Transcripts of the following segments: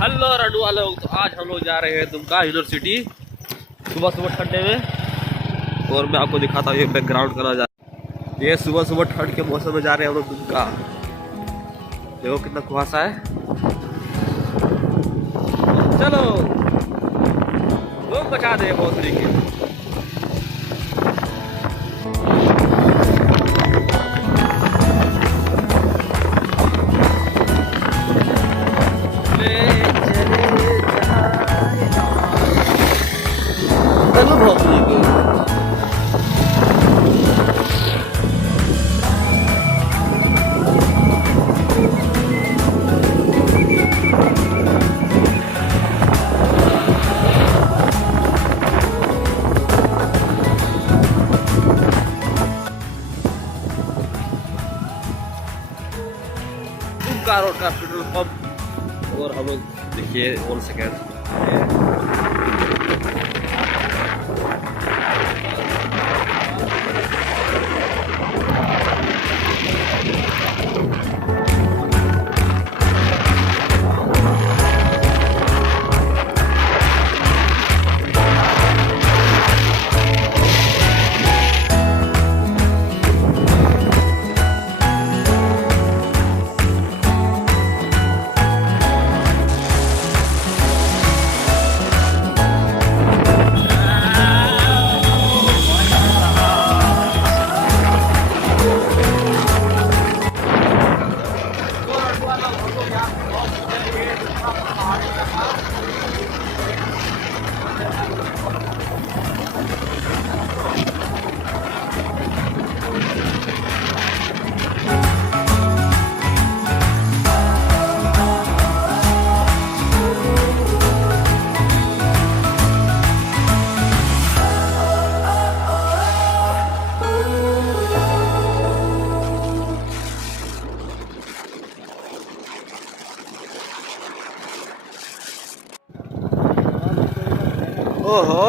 Hello रडू वाले लोग, तो आज हम लोग जा रहे हैं दुमका यूनिवर्सिटी सुबह सुबह ठंडे में। और मैं आपको दिखाता हूँ ये बैकग्राउंड करा जा रहा है। ये सुबह सुबह ठंड के मौसम में जा रहे हैं हम लोग दुमका। देखो कितना कुहासा है। चलो लोग बचा दे बहुत तरीके। रोड का पेट्रोल पंप और हम लोग देखिए 1 सेकेंड। ओहो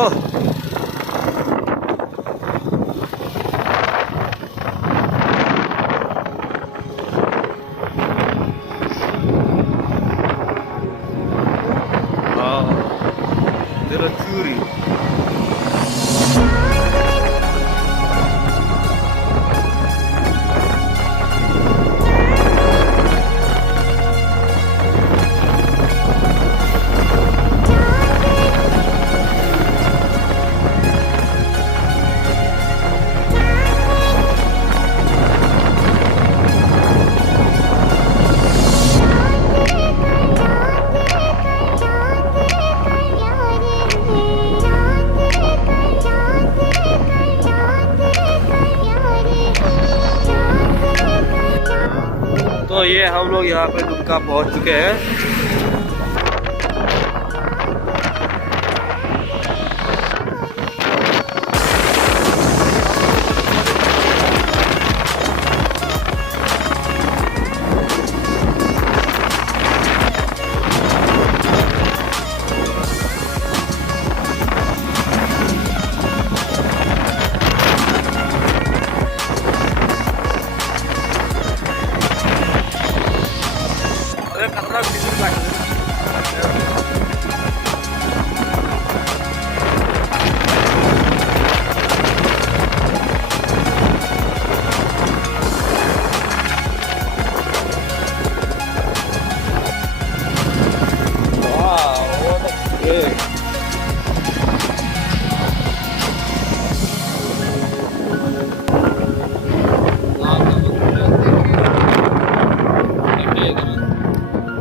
तेरा चूरी। तो ये हम लोग यहाँ पे दुमका पहुँच चुके हैं।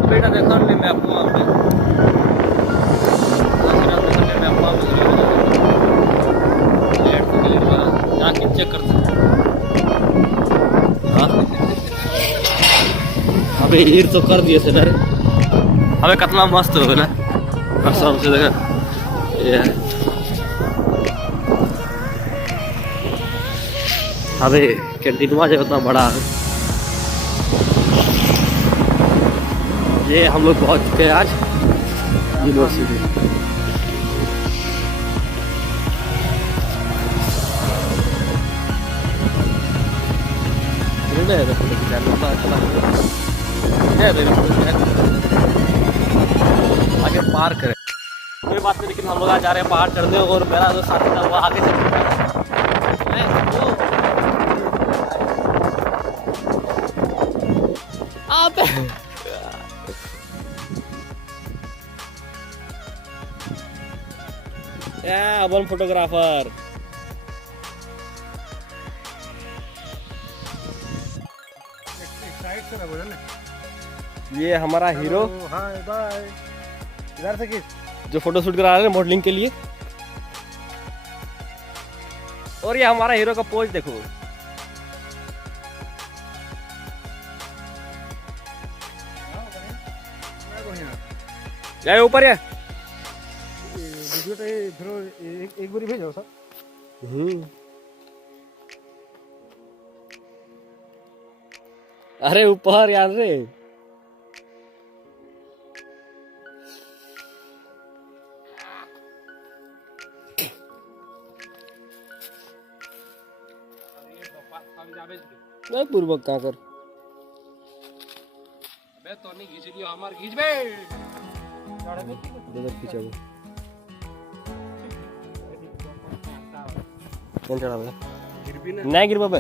बेटा देखो मैं आपको जाके चेक कर अबे हीर तो कर दिए से डर। अबे कितना मस्त हो ना कसम से देखा ये। अबे कैंटीन जो उतना बड़ा है। ये हम लोग पहुंच चुके हैं आज यूनिवर्सिटी। पार्क है। कोई बात नहीं, लेकिन हम लोग आज जा रहे हैं पहाड़ चढ़ने और मेरा जो साथी था वो आगे चल रहा है। आप अपन फोटोग्राफर ये हमारा हीरो। Hi bye. इधर से किस जो फोटो शूट करा रहे हैं मॉडलिंग के लिए। और ये हमारा हीरो का पोज देखो। जाए ऊपर है एक बारी भेजो सर। अरे ऊपर यार रे। नहीं पूर्वक कहाँ कर बे तो नहीं खींच लियो हमार खींच बे इधर खींचा वो कौन चढ़ा हुआ गिर भी नहीं गिर बाबा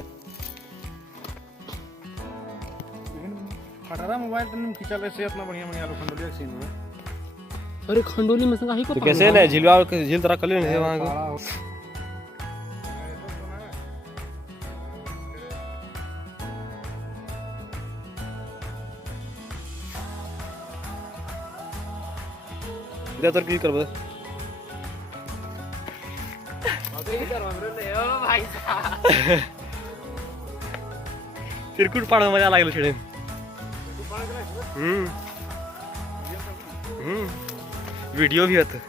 हटारा मोबाइल तुम खींचा वैसे इतना बढ़िया बढ़िया खंडोलिया सीन है। अरे खंडोली में संगा ही को तो कैसे ना झीलवा झील तरह कर ले वहां को इधर क्लिक कर बे अबे इधर हमरे ले ओ भाई साहब तिरकुट पाड़ में मजा लागल छेड़े। वीडियो भी होता है।